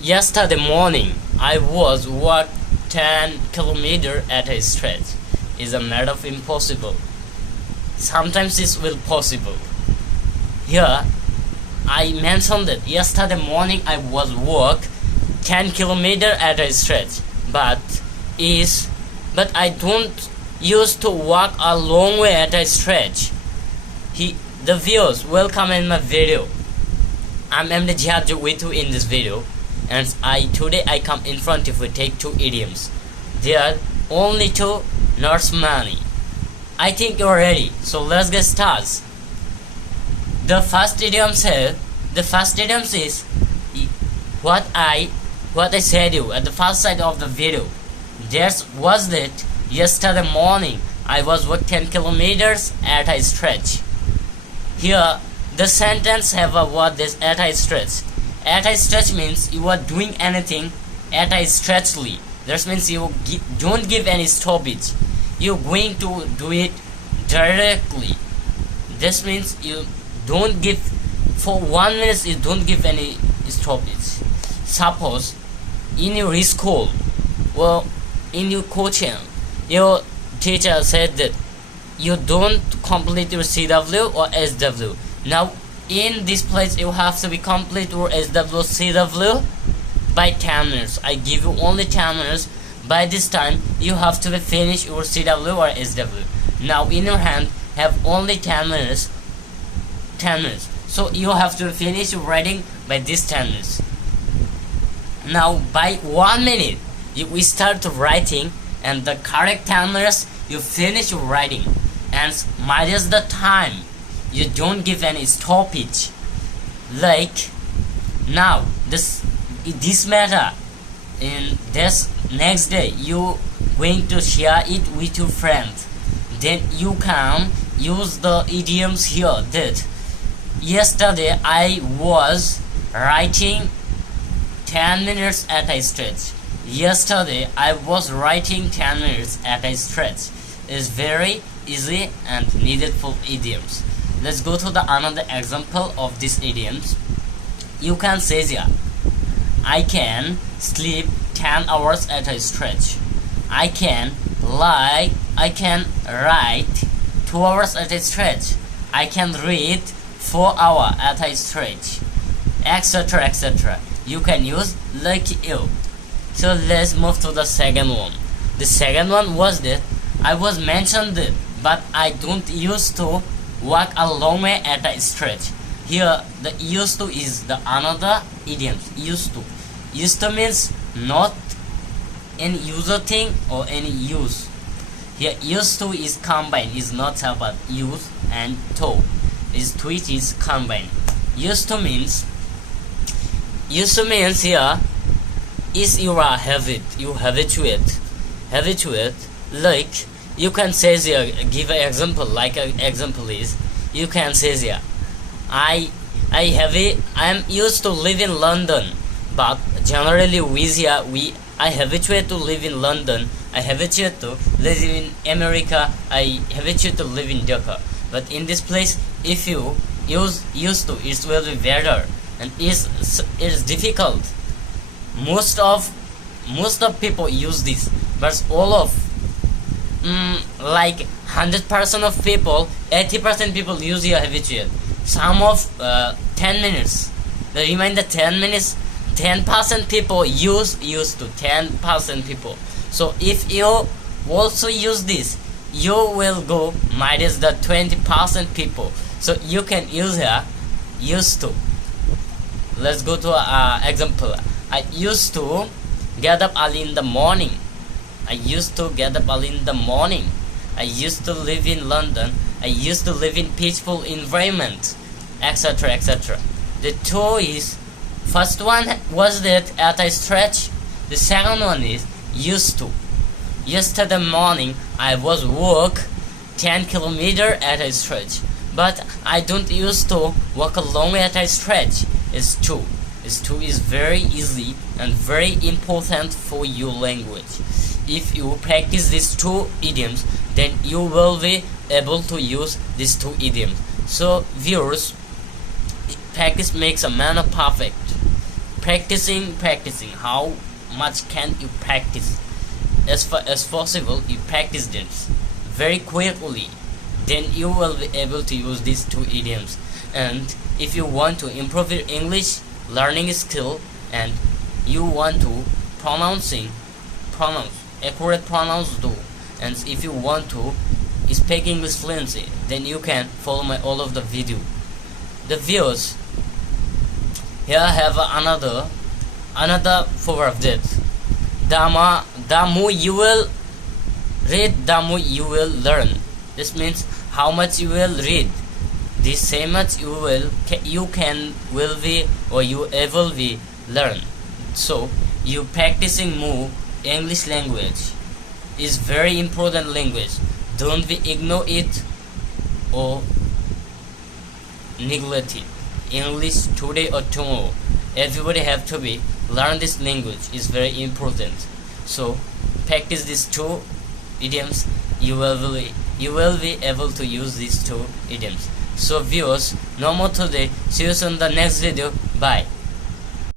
Yesterday morning, I was walked 10 kilometers at a stretch. Is a matter of impossible. Sometimes it will possible. Here, I mentioned that yesterday morning I was walk 10 kilometers at a stretch, but I don't used to walk a long way at a stretch. The viewers, welcome in my video. I'm MD Jihad with you in this video, and today I come in front of you take two idioms. They are only two, not many. I think you're ready, so let's get started. The first idiom is what I said you at the first side of the video. There was that yesterday morning I was walking 10 kilometers at a stretch. Here the sentence have a word this at a stretch. At a stretch means you are doing anything at a stretchly. That means you don't give any stoppage. You're going to do it directly. This means you don't give for 1 minute. You don't give any stoppage. Suppose in your school, well, in your coaching, your teacher said that you don't complete your CW or SW. Now in this place you have to be complete your SW CW by 10 minutes. I give you only 10 minutes. By this time you have to finish your CW or SW. Now in your hand have only 10 minutes. So you have to finish your writing by this 10 minutes. Now by 1 minute we start writing, and the correct 10 minutes you finish your writing, and minus the time you don't give any stoppage. Like now this matter in this next day you going to share it with your friends, then you can use the idioms here that yesterday I was writing 10 minutes at a stretch. Yesterday I was writing 10 minutes at a stretch. Is very easy and needful idioms. Let's go to the another example of these idioms. You can say here, I can sleep 10 hours at a stretch. I can write 2 hours at a stretch. I can read 4 hours at a stretch, etc, etc. You can use like you. So let's move to the second one. The second one was that I was mentioned that, but I don't used to walk a long way at a stretch. Here the used to is the another idiom. Used to means not any user thing or any use. Here used to is combined, is not about use and to. Is twitch is combined. Used to means here is you are habit, you habituate. Like you can say here, give an example. Like an example is you can say here, I am used to live in London, but generally I habituate to live in London. I habituate to live in America. I habituate to live in Dhaka. But in this place, if you use used to, it will be better, and it is difficult. Most of people use this, but all of like 100% of people, 80% people use your habituate. Some of 10 minutes. The remainder 10 minutes, 10% people used to 10% people. So if you also use this, you will go minus the 20% people. So you can use here used to. Let's go to example. I used to get up early in the morning. I used to get up early in the morning. I used to live in London. I used to live in peaceful environment, etc, etc. The two is, first one was that at a stretch. The second one is used to. Yesterday morning I was walk 10 kilometers at a stretch, but I don't used to walk a long way at a stretch. It's two. This two is very easy and very important for your language. If you practice these two idioms, then you will be able to use these two idioms. So viewers, practice makes a man perfect. practicing. How much can you practice? As far as possible, you practice this very quickly, then you will be able to use these two idioms. And if you want to improve your English learning skill and you want to pronounce accurate pronounce do, and if you want to speak English fluency, then you can follow my all of the video. The viewers, here I have another proverb that the more you will read, the more you will learn. This means how much you will read, the same much you will be learn. So you practicing more English language is very important language. Don't be ignore it or neglect it. English today or tomorrow, everybody have to be learn this language is very important. So practice these two idioms. You will be able to use these two idioms. So viewers, no more today. See you soon in the next video. Bye.